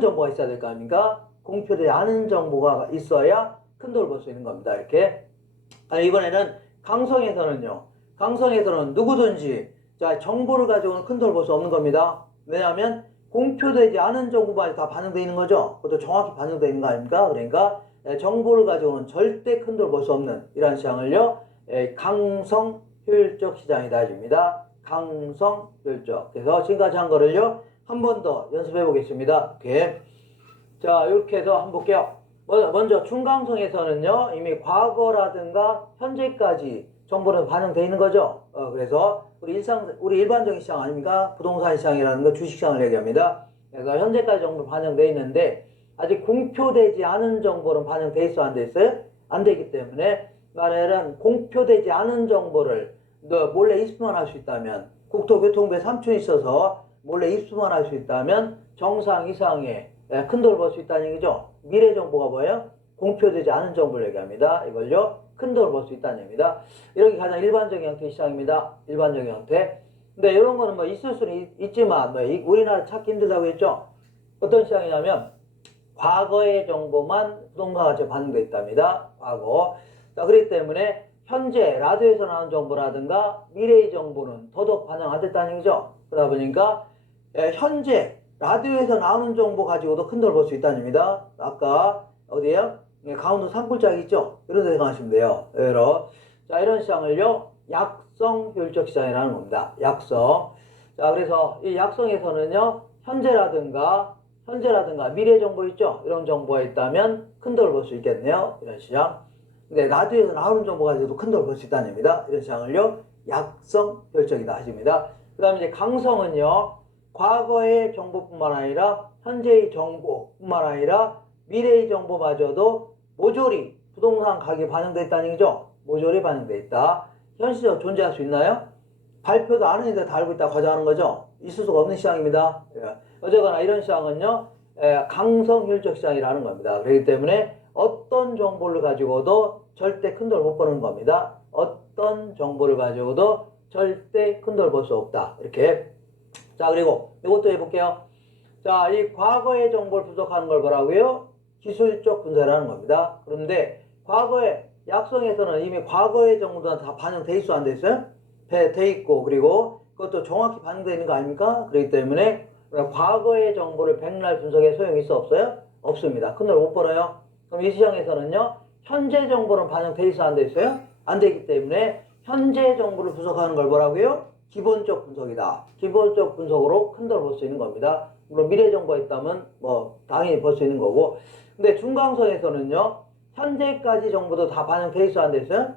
정보가 있어야 될 거 아닙니까? 공표되지 않은 정보가 있어야 큰 돈을 벌 수 있는 겁니다. 이렇게. 이번에는 강성에서는요. 강성에서는 누구든지 자 정보를 가지고는 큰 돈을 벌 수 없는 겁니다. 왜냐하면 공표되지 않은 정보만 다 반영되어 있는 거죠. 그것도 정확히 반영되어 있는 거 아닙니까? 그러니까 정보를 가지고는 절대 큰 돈을 벌 수 없는 이러한 시장을요. 강성 효율적 시장이다 해줍니다. 강성 효율적. 그래서 지금까지 한 거를요. 한 번 더 연습해 보겠습니다. 이렇게. 자, 이렇게 해서 한번 볼게요. 먼저 중강성에서는요, 이미 과거라든가 현재까지 정보는 반영되어 있는 거죠. 그래서 우리 일반적인 시장 아닙니까? 부동산 시장이라는 거 주식시장을 얘기합니다. 그래서 현재까지 정보 반영되어 있는데 아직 공표되지 않은 정보는 반영되어 있어 안 돼 있어요? 안 되기 때문에 말하자면 공표되지 않은 정보를 너 몰래 입수만 할 수 있다면 국토교통부에 삼촌이 있어서 몰래 입수만 할 수 있다면 정상 이상의 큰 돈을 벌 수 있다는 얘기죠. 미래 정보가 뭐예요? 공표되지 않은 정보를 얘기합니다. 이걸요. 큰 돈을 벌 수 있다는 얘기입니다. 이런 게 가장 일반적인 형태의 시장입니다. 일반적인 형태. 근데 이런 거는 뭐 있을 수는 있지만 뭐 우리나라 찾기 힘들다고 했죠. 어떤 시장이냐면 과거의 정보만 부동산가치에 반영되어 있답니다. 과거. 자, 그렇기 때문에 현재 라디오에서 나온 정보라든가 미래의 정보는 더더욱 반영 안 됐다는 얘기죠. 그러다 보니까 현재 라디오에서 나오는 정보 가지고도 큰 돈을 벌 수 있다는 얘기입니다. 아까 어디에요? 강원도 산골짜기 있죠? 이런 데 가시면 돼요. 자, 이런 시장을요. 약성 효율적 시장이라는 겁니다. 약성. 자, 그래서 이 약성에서는요. 현재라든가 미래 정보 있죠? 이런 정보가 있다면 큰 돈을 벌 수 있겠네요. 이런 시장. 근데 라디오에서 나오는 정보 가지고도 큰 돈을 벌 수 있다는 얘기입니다. 이런 시장을요. 약성 효율적이다 하십니다. 그 다음에 이제 강성은요. 과거의 정보뿐만 아니라 현재의 정보뿐만 아니라 미래의 정보마저도 모조리 부동산 가격에 반영되어 있다는 얘기죠. 모조리 반영되어 있다. 현실적으로 존재할 수 있나요? 발표도 안 했는데 다 알고 있다고 가정하는 거죠. 있을 수가 없는 시장입니다. 어쨌거나 이런 시장은요. 강성 효율적 시장이라는 겁니다. 그렇기 때문에 어떤 정보를 가지고도 절대 큰 돈을 못 버는 겁니다. 어떤 정보를 가지고도 절대 큰 돈을 벌 수 없다. 이렇게. 자, 그리고 이것도 해볼게요. 자, 이 과거의 정보를 분석하는 걸 뭐라고요? 기술적 분석이라는 겁니다. 그런데 과거의 약성에서는 이미 과거의 정보도 다 반영돼 있어 안 돼 있어요? 돼 있고 그리고 그것도 정확히 반영되어 있는 거 아닙니까? 그렇기 때문에 과거의 정보를 백날 분석에 소용이 있어 없어요? 없습니다. 큰 돈 못 벌어요. 그럼 이 시장에서는요. 현재 정보는 반영돼 있어 안 돼 있어요? 안 되기 때문에 현재 정보를 분석하는 걸 뭐라고요? 기본적 분석이다. 기본적 분석으로 큰 돈을 벌 수 있는 겁니다. 물론 미래 정보가 있다면 뭐 당연히 벌 수 있는 거고. 근데 중강성에서는요. 현재까지 정보도 다 반영돼 있어 안 돼 있어요?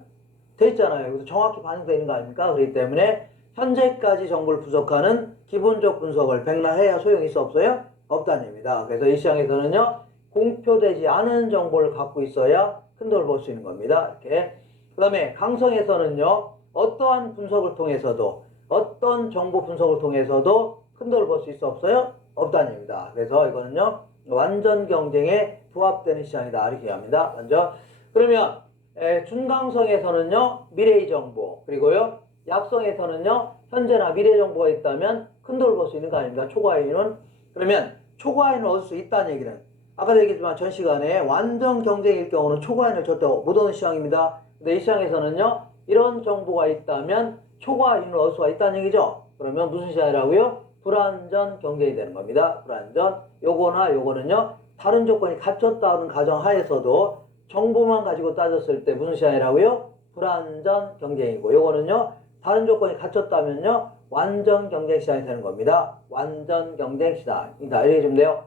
돼 있잖아요. 그래서 정확히 반영되어 있는 거 아닙니까? 그렇기 때문에 현재까지 정보를 분석하는 기본적 분석을 백날 해야 소용이 있어 없어요? 없다는 얘기입니다. 그래서 이 시장에서는요. 공표되지 않은 정보를 갖고 있어야 큰 돈을 벌 수 있는 겁니다. 이렇게. 그 다음에 강성에서는요. 어떠한 분석을 통해서도 어떤 정보 분석을 통해서도 큰 돈을 벌 수 있어 없어요? 없다는 얘기입니다. 그래서 이거는요. 완전 경쟁에 부합되는 시장이다. 이렇게 합니다. 먼저. 그러면 중강성에서는요. 미래의 정보 그리고요. 약성에서는요. 현재나 미래 정보가 있다면 큰 돈을 벌 수 있는 거 아닙니까? 초과이윤은. 그러면 초과이윤을 얻을 수 있다는 얘기는 아까도 얘기했지만 전 시간에 완전 경쟁일 경우는 초과이윤을 절대 못 얻는 시장입니다. 근데 이 시장에서는요. 이런 정보가 있다면 초과이윤을 얻을 수가 있다는 얘기죠. 그러면 무슨 시장이라고요? 불완전 경쟁이 되는 겁니다. 불완전. 요거나 요거는요. 다른 조건이 갖췄다는 가정하에서도 정보만 가지고 따졌을 때 무슨 시장이라고요? 불완전 경쟁이고 요거는요. 다른 조건이 갖췄다면요. 완전 경쟁 시장이 되는 겁니다. 완전 경쟁 시장이다. 이렇게 좀 돼요.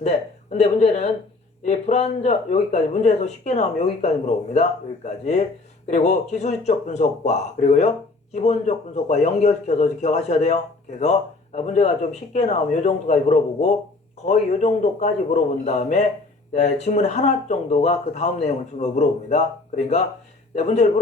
네. 근데 문제는 이 불완전 여기까지 문제에서 쉽게 나오면 여기까지 물어봅니다. 여기까지. 그리고 기술적 분석과 그리고요. 기본적 분석과 연결시켜서 기억하셔야 돼요. 그래서 문제가 좀 쉽게 나오면 이 정도까지 물어보고 거의 이 정도까지 물어본 다음에 지문의 하나 정도가 그 다음 내용을 물어봅니다. 그러니까 문제를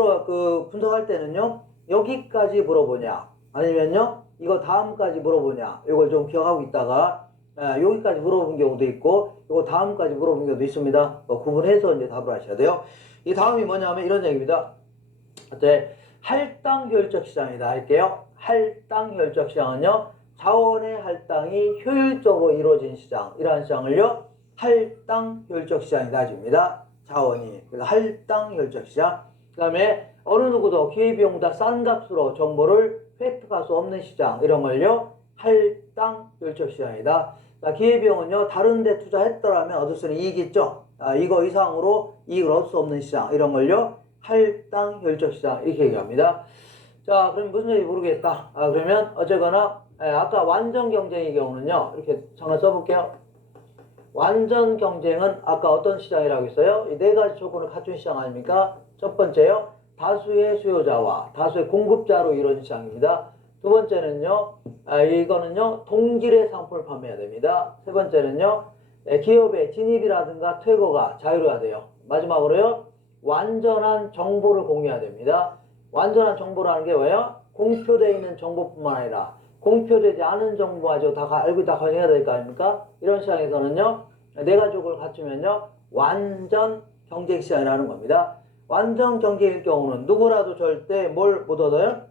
분석할 때는요. 여기까지 물어보냐 아니면요. 이거 다음까지 물어보냐 이걸 좀 기억하고 있다가 여기까지 물어본 경우도 있고 이거 다음까지 물어본 경우도 있습니다. 구분해서 이제 답을 하셔야 돼요. 이 다음이 뭐냐면 이런 얘기입니다. 할당 효율적 시장이다 할게요. 할당 효율적 시장은요. 자원의 할당이 효율적으로 이루어진 시장, 이러한 시장을요 할당 효율적 시장이 따집니다. 자원이, 그래서 할당 효율적 시장. 그 다음에 어느 누구도 기회비용보다 싼 값으로 정보를 획득할 수 없는 시장, 이런 걸요 할당 효율적 시장이다. 자, 기회비용은요 다른 데 투자했더라면 얻을 수 있는 이익이 있죠. 이거 이상으로 이익을 얻을 수 없는 시장, 이런 걸요 할당 효율적 시장, 이렇게 얘기합니다. 자, 그럼 무슨 얘기 모르겠다. 그러면 어쨌거나 아까 완전 경쟁의 경우는요 이렇게 잠깐 써볼게요. 완전 경쟁은 아까 어떤 시장이라고 했어요? 이 네 가지 조건을 갖춘 시장 아닙니까? 첫 번째요, 다수의 수요자와 다수의 공급자로 이루어진 시장입니다. 두 번째는요, 이거는요 동질의 상품을 판매해야 됩니다. 세 번째는요, 기업의 진입이라든가 퇴거가 자유로워야 돼요. 마지막으로요, 완전한 정보를 공유해야 됩니다. 완전한 정보라는 게 뭐예요? 공표되어 있는 정보뿐만 아니라 공표되지 않은 정보까지 다 알고 다 관리해야 될 거 아닙니까? 이런 시장에서는요 네 가지 조건을 갖추면요 완전 경쟁 시장이라는 겁니다. 완전 경쟁일 경우는 누구라도 절대 뭘 못 얻어요?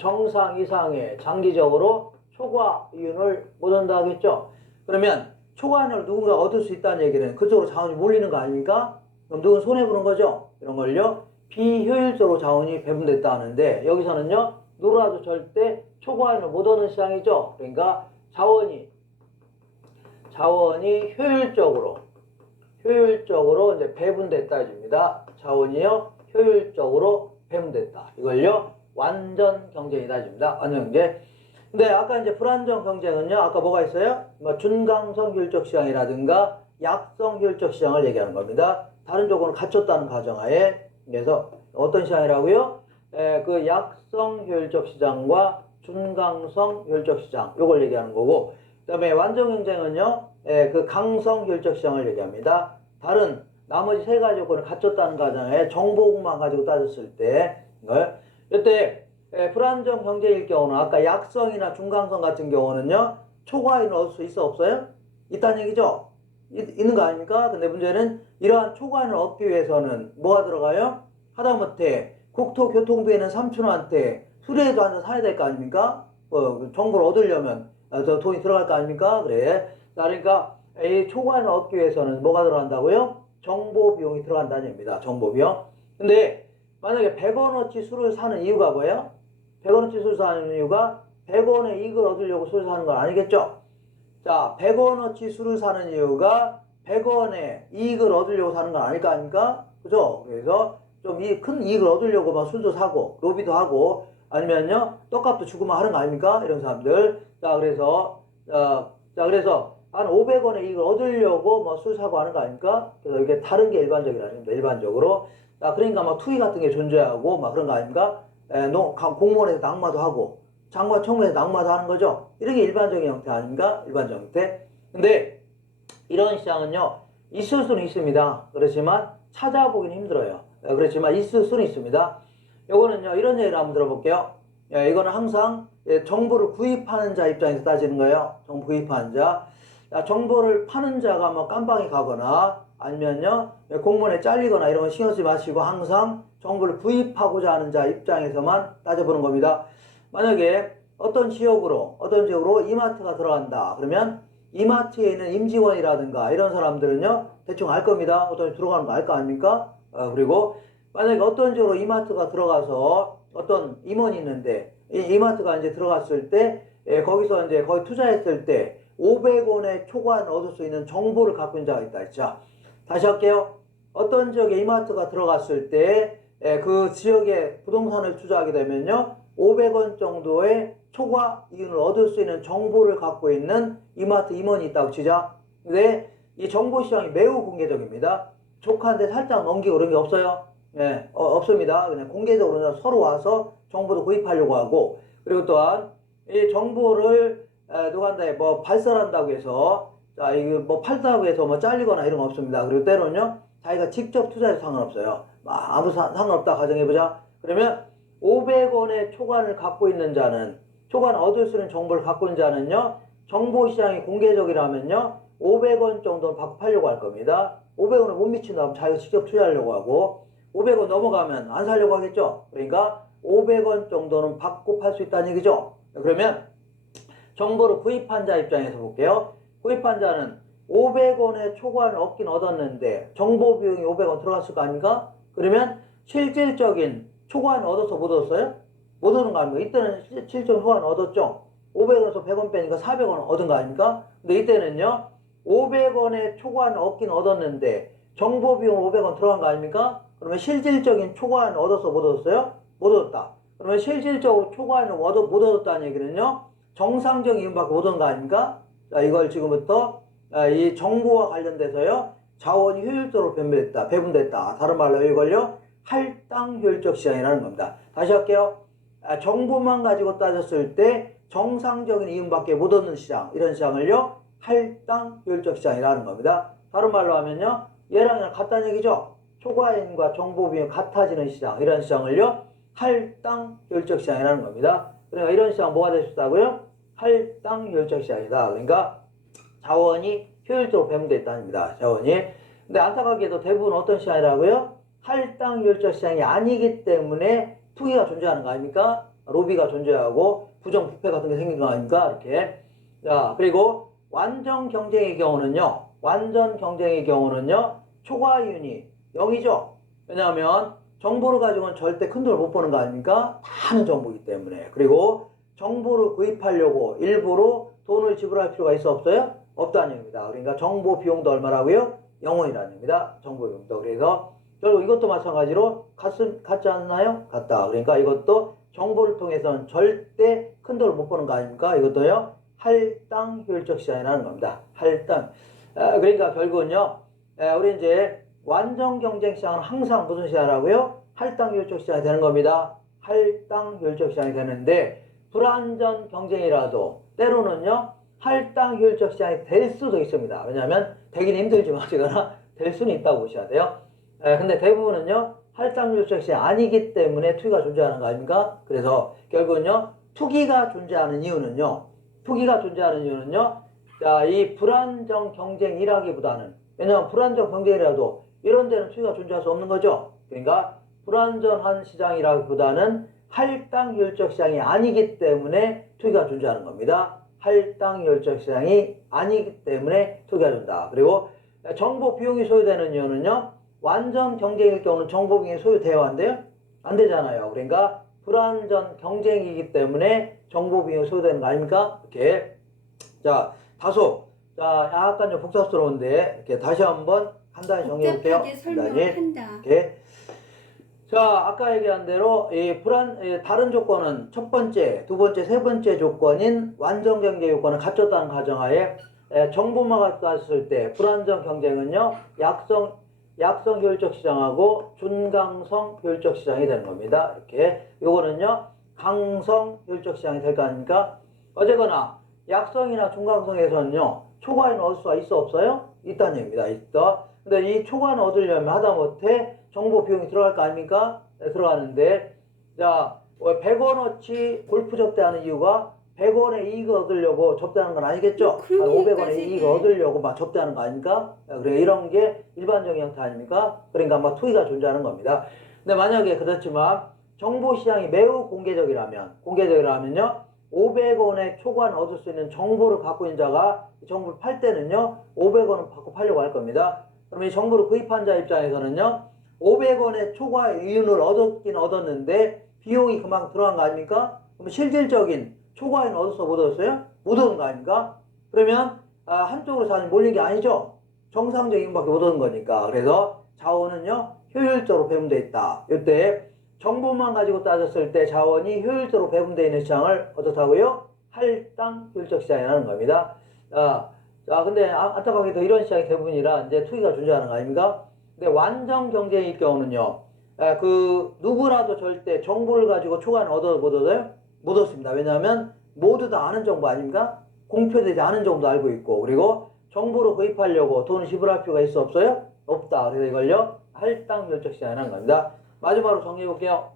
정상 이상의 장기적으로 초과이윤을 못 얻는다 하겠죠. 그러면 초과이윤을 누군가 얻을 수 있다는 얘기는 그쪽으로 자원이 몰리는 거 아닙니까? 그럼 누군 손해보는 거죠. 이런 걸요 비효율적으로 자원이 배분됐다 하는데, 여기서는요 누구라도 절대 초과이윤을 못 얻는 시장이죠. 그러니까 자원이 효율적으로 이제 배분됐다 해줍니다. 자원이요 효율적으로 배분됐다. 이걸요 완전 경쟁이다 해줍니다. 완전 경쟁. 근데 아까 이제 불안정 경쟁은요 아까 뭐가 있어요? 뭐 준강성 효율적 시장이라든가 약성 효율적 시장을 얘기하는 겁니다. 다른 조건을 갖췄다는 가정하에. 그래서 어떤 시장이라고요? 그 약성 효율적 시장과 준강성 효율적 시장, 요걸 얘기하는 거고, 그 다음에 완전 경쟁은요 그 강성 효율적 시장을 얘기합니다. 다른 나머지 세 가지 조건을 갖췄다는 가정에 정보만 가지고 따졌을 때 이걸, 이때 불안정 경쟁일 경우는 아까 약성이나 중강성 같은 경우는요 초과이윤을 얻을 수 있어 없어요? 있다는 얘기죠. 있는 거 아닙니까? 근데 문제는 이러한 초과이윤을 얻기 위해서는 뭐가 들어가요? 하다못해 국토교통부에는 삼촌한테 수레도 앉아 사야 될 거 아닙니까? 정보를 얻으려면 돈이 들어갈 거 아닙니까? 그래. 자, 그러니까 이 초과이윤을 얻기 위해서는 뭐가 들어간다고요? 정보 비용이 들어간다는 얘기입니다. 정보 비용. 근데 만약에 100원어치 술을 사는 이유가 뭐예요? 100원어치 술을 사는 이유가 100원의 이익을 얻으려고 술을 사는 건 아니겠죠? 자, 100원어치 술을 사는 이유가 100원의 이익을 얻으려고 사는 건 아닐 거 아닙니까? 그죠? 그래서 좀 큰 이익을 얻으려고 막 술도 사고 로비도 하고 아니면요 떡값도 주고만 하는 거 아닙니까? 이런 사람들. 자, 그래서 한 500원의 이익을 얻으려고 뭐 술 사고 하는 거 아닙니까? 그래서 이게 다른 게 일반적이라는 일반적으로. 자, 그러니까 막 투기 같은 게 존재하고 막 그런 거 아닙니까? 공무원에서 낙마도 하고 장관 청문회에서 낙마도 하는 거죠. 이런 게 일반적인 형태 아닙니까? 일반적 형태. 근데 이런 시장은요 있을 수는 있습니다. 그렇지만 찾아보긴 힘들어요. 그렇지만 있을 수는 있습니다. 요거는요 이런 얘기를 한번 들어볼게요. 이거는 항상 정보를 구입하는 자 입장에서 따지는 거예요. 정보 구입하는 자. 정보를 파는 자가 뭐 깜빵에 가거나 아니면요 공무원에 잘리거나 이런 거 신경 쓰지 마시고 항상 정보를 구입하고자 하는 자 입장에서만 따져보는 겁니다. 만약에 어떤 지역으로 이마트가 들어간다 그러면 이마트에 있는 임직원이라든가 이런 사람들은요 대충 알 겁니다. 어떤 들어가는 거 알 거 아닙니까? 그리고 만약에 어떤 지역으로 이마트가 들어가서 어떤 임원이 있는데 이마트가 이제 들어갔을 때 거기서 이제 거기 투자했을 때 500원의 초과이윤을 얻을 수 있는 정보를 갖고 있는 자가 있다. 자, 다시 할게요. 어떤 지역에 이마트가 들어갔을 때 그 지역에 부동산을 투자하게 되면요 500원 정도의 초과이윤을 얻을 수 있는 정보를 갖고 있는 이마트 임원이 있다고 치자. 근데 이 정보시장이 매우 공개적입니다. 조카한테 살짝 넘기고 그런 게 없어요. 없습니다. 그냥 공개적으로 서로 와서 정보도 구입하려고 하고, 그리고 또한 이 정보를 누구한테 뭐 발설한다고 해서 자 이거 뭐 팔다고 해서 뭐 잘리거나 이런 거 없습니다. 그리고 때로는요 자기가 직접 투자해도 상관없어요. 아무 상관없다 가정해보자. 그러면 500원의 초과를 갖고 있는 자는, 초과를 얻을 수 있는 정보를 갖고 있는 자는요 정보시장이 공개적이라면요 500원 정도는 받고 팔려고 할 겁니다. 500원을 못 미친다면 자기가 직접 투자하려고 하고 500원 넘어가면 안 살려고 하겠죠. 그러니까 500원 정도는 받고 팔 수 있다는 얘기죠. 그러면 정보를 구입한 자 입장에서 볼게요. 구입한 자는 500원의 초과는 얻긴 얻었는데 정보 비용이 500원 들어갔을 거 아닙니까? 그러면 실질적인 초과는 얻어서 못 얻었어요? 못 얻은 거 아닙니까? 이때는 실질적인 초과는 얻었죠. 500원에서 100원 빼니까 400원 얻은 거 아닙니까? 근데 이때는요 500원의 초과는 얻긴 얻었는데 정보 비용 500원 들어간 거 아닙니까? 그러면 실질적인 초과는 얻어서 못 얻었어요? 못 얻었다. 그러면 실질적으로 초과는 못 얻었다는 얘기는요 정상적인 이윤밖에 못 얻은 거 아닙니까? 자, 이걸 지금부터 이 정보와 관련돼서요 자원이 효율적으로 배분됐다. 다른 말로 이걸요 할당 효율적 시장이라는 겁니다. 다시 할게요. 정보만 가지고 따졌을 때 정상적인 이윤밖에 못 얻는 시장, 이런 시장을요 할당 효율적 시장이라는 겁니다. 다른 말로 하면요 얘랑 같다는 얘기죠. 초과인과 정보 비용이 같아지는 시장, 이런 시장을요 할당 효율적 시장이라는 겁니다. 그러니까 이런 시장 뭐가 될 수 있다고요? 할당 효율적 시장이다. 그러니까 자원이 효율적으로 배분되어 있다는 겁니다. 자원이. 근데 안타깝게도 대부분 어떤 시장이라고요? 할당 효율적 시장이 아니기 때문에 투기가 존재하는 거 아닙니까? 로비가 존재하고 부정부패 같은 게 생기는 거 아닙니까? 이렇게. 자, 그리고 완전 경쟁의 경우는요. 완전 경쟁의 경우는요. 초과이윤이 0이죠. 왜냐하면 정보를 가지고는 절대 큰 돈을 못 버는 거 아닙니까? 다 아는 정보이기 때문에. 그리고 정보를 구입하려고 일부러 돈을 지불할 필요가 있어 없어요? 없다는 얘기입니다. 그러니까 정보 비용도 얼마라고요? 0원이라는 얘기입니다. 정보 비용도. 그래서 결국 이것도 마찬가지로 같지 않나요? 같다. 그러니까 이것도 정보를 통해서는 절대 큰 돈을 못 버는 거 아닙니까? 이것도요. 할당 효율적 시장이라는 겁니다. 할당. 그러니까 결국은요. 우리 이제 완전 경쟁 시장은 항상 무슨 시장이라고요? 할당 효율적 시장이 되는 겁니다. 할당 효율적 시장이 되는데 불완전 경쟁이라도 때로는요. 할당 효율적 시장이 될 수도 있습니다. 왜냐하면 되긴 힘들지만 어쨌거나 될 수는 있다고 보셔야 돼요. 근데 대부분은요. 할당 효율적 시장이 아니기 때문에 투기가 존재하는 거 아닙니까? 그래서 결국은요. 투기가 존재하는 이유는요. 자, 이 불안정 경쟁이라기보다는 왜냐하면 불안정 경쟁이라도 이런 데는 투기가 존재할 수 없는 거죠. 그러니까 불안전한 시장이라기보다는 할당 효율적 시장이 아니기 때문에 투기가 존재하는 겁니다. 할당 효율적 시장이 아니기 때문에 투기가 존재한다. 그리고 정보 비용이 소요되는 이유는요. 완전 경쟁일 경우는 정보 비용이 소요돼야 한대요? 안 되잖아요. 그러니까 불완전 경쟁이기 때문에 정보 비용이 소요되는 거 아닙니까? 이렇게. 자, 다소 약간 좀 복잡스러운데 이렇게 다시 한번 간단히 정리해 볼게요. 복잡하게 설명한다. 이렇게. 자, 아까 얘기한 대로 다른 조건은 첫 번째, 두 번째, 세 번째 조건인 완전 경쟁 요건을 갖췄다는 가정하에 정보만 갖다 땄을 때 불완전 경쟁은요 약성 효율적 시장하고 준강성 효율적 시장이 되는 겁니다. 이렇게 요거는요 강성 효율적 시장이 될 거 아닙니까? 어쨌거나 약성이나 중강성에서는요 초과는 얻을 수가 있어 없어요? 있다는 얘기입니다. 있다. 근데 이 초과는 얻으려면 하다못해 정보 비용이 들어갈 거 아닙니까? 네, 들어가는데 자 100원어치 골프 접대하는 이유가 100원의 이익을 얻으려고 접대하는 건 아니겠죠? 500원의 이익을 얻으려고 막 접대하는 거 아닙니까? 그래 이런 게 일반적인 형태 아닙니까? 그러니까 막 투기가 존재하는 겁니다. 근데 만약에 그렇지만 정보시장이 매우 공개적이라면요 500원의 초과는 얻을 수 있는 정보를 갖고 있는 자가 정보를 팔 때는요 500원은 받고 팔려고 할 겁니다. 그럼 이 정보를 구입한 자 입장에서는요 500원의 초과 이윤을 얻었긴 얻었는데 비용이 그만큼 들어간 거 아닙니까? 그럼 실질적인 초과이윤 얻었어 못 얻었어요? 못 얻은 거 아닙니까? 그러면 한쪽으로 자원이 몰린 게 아니죠. 정상적인 이윤밖에 못 얻은 거니까. 그래서 자원은요 효율적으로 배분되어 있다. 이때 정보만 가지고 따졌을 때 자원이 효율적으로 배분되어 있는 시장을 어떻다고요? 할당 효율적 시장이라는 겁니다. 자, 근데 안타깝게도 이런 시장이 대부분이라 이제 투기가 존재하는 거 아닙니까? 근데 완전 경쟁일 경우는요, 누구라도 절대 정보를 가지고 초과는 못 얻어요? 못 얻습니다. 왜냐하면 모두 다 아는 정보 아닙니까? 공표되지 않은 정보도 알고 있고, 그리고 정보를 구입하려고 돈을 지불할 필요가 있어 없어요? 없다. 그래서 이걸요, 할당 효율적 시장이라는 겁니다. 마지막으로 정리해 볼게요.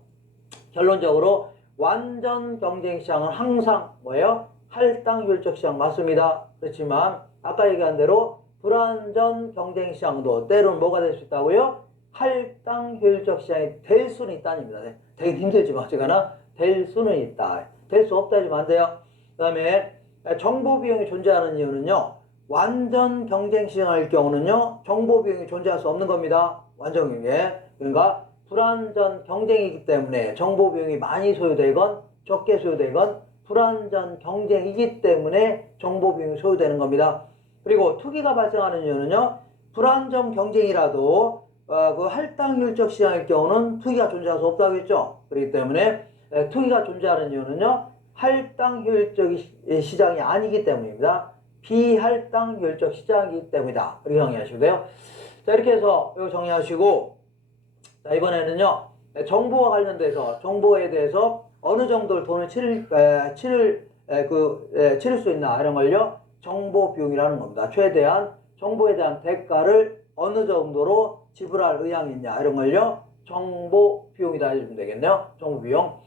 결론적으로 완전 경쟁 시장은 항상 뭐예요? 할당 효율적 시장 맞습니다. 그렇지만 아까 얘기한 대로 불완전 경쟁 시장도 때로는 뭐가 될 수 있다고요? 할당 효율적 시장이 될 수는 있다는 겁니다. 되게 힘들지만 어쨌거나 될 수는 있다. 될 수 없다 해주면 안 돼요. 그 다음에 정보 비용이 존재하는 이유는요. 완전 경쟁 시장일 경우는요. 정보 비용이 존재할 수 없는 겁니다. 완전 경쟁. 그러니까 불완전 경쟁이기 때문에 정보 비용이 많이 소요되건 적게 소요되건 불완전 경쟁이기 때문에 정보 비용이 소요되는 겁니다. 그리고 투기가 발생하는 이유는요. 불완전 경쟁이라도 그 할당률적 시장일 경우는 투기가 존재할 수 없다고 했죠. 그렇기 때문에 투기가 존재하는 이유는요. 할당효율적 시장이 아니기 때문입니다. 비할당효율적 시장이기 때문이다. 이렇게 정리하시면 돼요. 자, 이렇게 해서 이거 정리하시고, 자, 이번에는요, 정보와 관련돼서, 정보에 대해서 어느 정도를 돈을 치를 수 있나, 이런 걸요, 정보 비용이라는 겁니다. 최대한 정보에 대한 대가를 어느 정도로 지불할 의향이 있냐, 이런 걸요, 정보 비용이다 해주면 되겠네요. 정보 비용.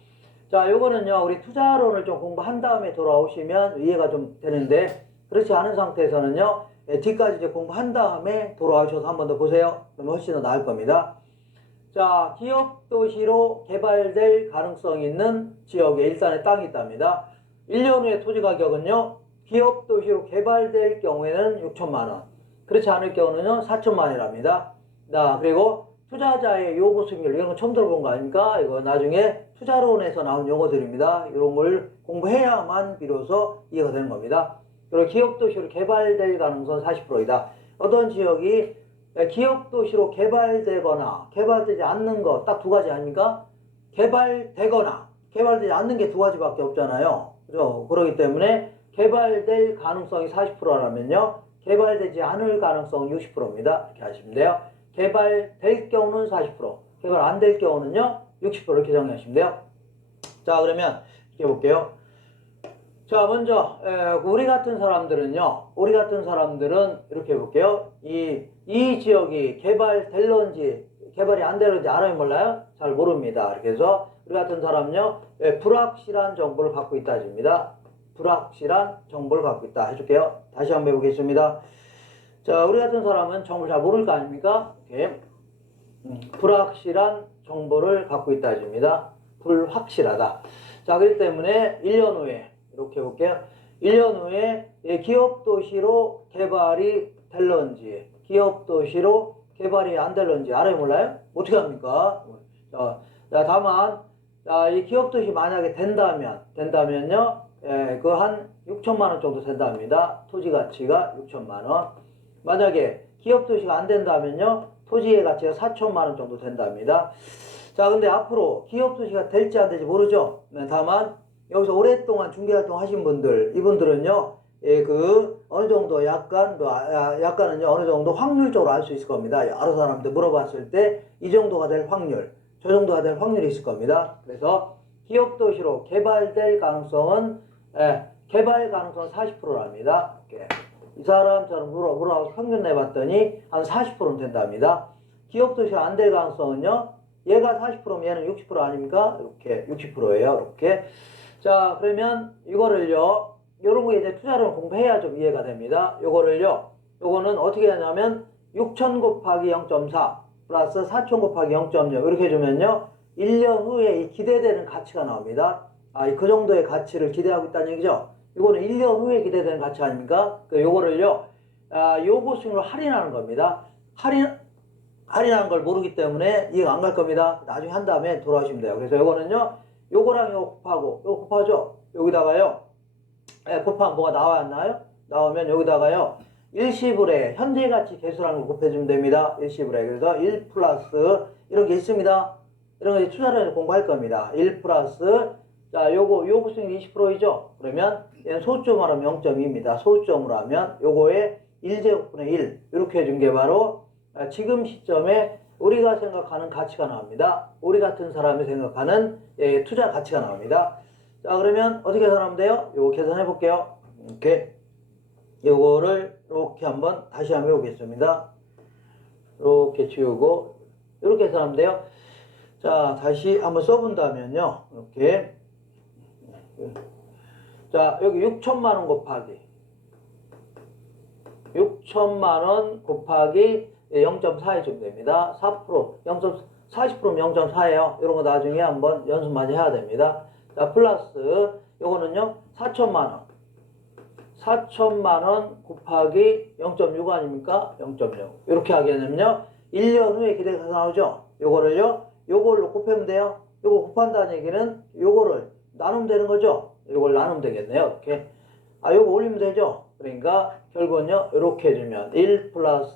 자, 요거는요, 우리 투자론을 좀 공부한 다음에 돌아오시면 이해가 좀 되는데, 그렇지 않은 상태에서는요, 뒤까지 이제 공부한 다음에 돌아오셔서 한 번 더 보세요. 그러면 훨씬 더 나을 겁니다. 자, 기업 도시로 개발될 가능성이 있는 지역에 일단의 땅이 있답니다. 1년 후에 토지 가격은요, 기업 도시로 개발될 경우에는 6천만 원. 그렇지 않을 경우는요, 4천만 원이랍니다. 자, 그리고 투자자의 요구 수익률, 이런 거 처음 들어본 거 아닙니까? 이거 나중에 투자론에서 나온 용어들입니다. 이런 걸 공부해야만 비로소 이해가 되는 겁니다. 그리고 기업 도시로 개발될 가능성은 40%이다. 어떤 지역이 기업 도시로 개발되거나 개발되지 않는 거 딱 두 가지 아닙니까? 개발되거나 개발되지 않는 게 두 가지밖에 없잖아요. 그죠? 그렇기 때문에 개발될 가능성이 40%라면요. 개발되지 않을 가능성은 60%입니다. 이렇게 하시면 돼요. 개발될 경우는 40%, 개발 안 될 경우는요. 60% 이렇게 정리하시면 돼요. 자, 그러면 이렇게 볼게요. 자, 먼저 우리 같은 사람들은요. 우리 같은 사람들은 이렇게 해볼게요. 이 지역이 개발될런지 개발이 안 될런지 알아요, 몰라요? 잘 모릅니다. 이렇게 해서 우리 같은 사람은요. 불확실한 정보를 갖고 있다 해줍니다. 불확실한 정보를 갖고 있다 해줄게요. 다시 한번 해보겠습니다. 자, 우리 같은 사람은 정보를 잘 모를 거 아닙니까? 이렇게 불확실한 정보를 갖고 있다 해줍니다. 불확실하다. 자, 그렇기 때문에 1년 후에 이렇게 해볼게요. 1년 후에 기업 도시로 개발이 될런지 기업 도시로 개발이 안 될런지 알아요, 몰라요? 어떻게 합니까? 자, 다만 이 기업 도시 만약에 된다면요, 그 한 6천만 원 정도 된답니다. 토지 가치가 6천만 원. 만약에 기업 도시가 안 된다면요, 토지의 가치가 4천만 원 정도 된답니다. 자, 근데 앞으로 기업 도시가 될지 안 될지 모르죠. 다만 여기서 오랫동안 중개활동 하신 분들, 이분들은요, 어느 정도 약간은요, 어느 정도 확률적으로 알 수 있을 겁니다. 여러 사람들 물어봤을 때 이 정도가 될 확률, 저 정도가 될 확률이 있을 겁니다. 그래서 기업 도시로 개발될 가능성은, 개발 가능성은 40%랍니다. 이 사람처럼 물어봐서 평균 내봤더니 한 40%는 된답니다. 기업 도시가 안 될 가능성은요, 얘가 40%면 얘는 60% 아닙니까? 이렇게 60%예요. 이렇게. 자, 그러면 이거를요, 요런 거 이제 투자를 공부해야 좀 이해가 됩니다. 요거는 어떻게 하냐면 6천 곱하기 0.4 플러스 4천 곱하기 0.0 이렇게 해주면요, 1년 후에 이 기대되는 가치가 나옵니다. 그 정도의 가치를 기대하고 있다는 얘기죠. 이거는 1년 후에 기대되는 가치 아닙니까? 요거를요, 요구 수익률로 할인하는 겁니다. 할인하는 걸 모르기 때문에 이해가 안 갈 겁니다. 나중에 한 다음에 돌아오시면 돼요. 그래서 요거는요, 요거랑 요거 곱하고, 요거 곱하죠? 여기다가요, 곱하면 뭐가 나와야 안 나와요? 나오면 여기다가요, 일시불에 현재 가치 계수라는 걸 곱해주면 됩니다. 일시불에. 그래서 1 플러스, 이런 게 있습니다. 이런 거 이제 투자를 공부할 겁니다. 1 플러스, 자, 요거 수익 20%이죠? 그러면 얘는 소수점으로 하면 0.2입니다. 소수점으로 하면 요거에 1제곱분의 1, 이렇게 해준 게 바로 지금 시점에 우리가 생각하는 가치가 나옵니다. 우리 같은 사람이 생각하는 투자 가치가 나옵니다. 자, 그러면 어떻게 계산하면 돼요? 요거 계산해 볼게요. 이렇게 요거를 이렇게 한번 다시 한번 해보겠습니다. 이렇게 지우고 이렇게 계산하면 돼요. 자, 다시 한번 써본다면요, 이렇게, 자, 여기 6천만 원 곱하기 6천만 원 곱하기 0.4 해주면 됩니다. 4%, 40%면 0.4예요. 이런 거 나중에 한번 연습 많이 해야 됩니다. 자, 플러스 요거는요, 4천만 원. 4천만 원 곱하기 0.6 아닙니까? 0.6 이렇게 하게 되면요 1년 후에 기대가 나오죠. 요거를요 요걸로 곱하면 돼요. 요거 곱한다는 얘기는 요거를 나누면 되는 거죠. 요걸 나누면 되겠네요. 이렇게 요거 올리면 되죠. 그러니까 결국은요 이렇게 해주면 1 플러스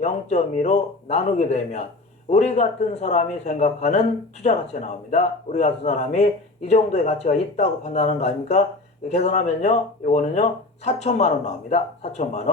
0.2로 나누게 되면 우리 같은 사람이 생각하는 투자 가치가 나옵니다. 우리 같은 사람이 이 정도의 가치가 있다고 판단하는 거 아닙니까? 계산하면요, 요거는요, 4천만 원 나옵니다. 4천만 원.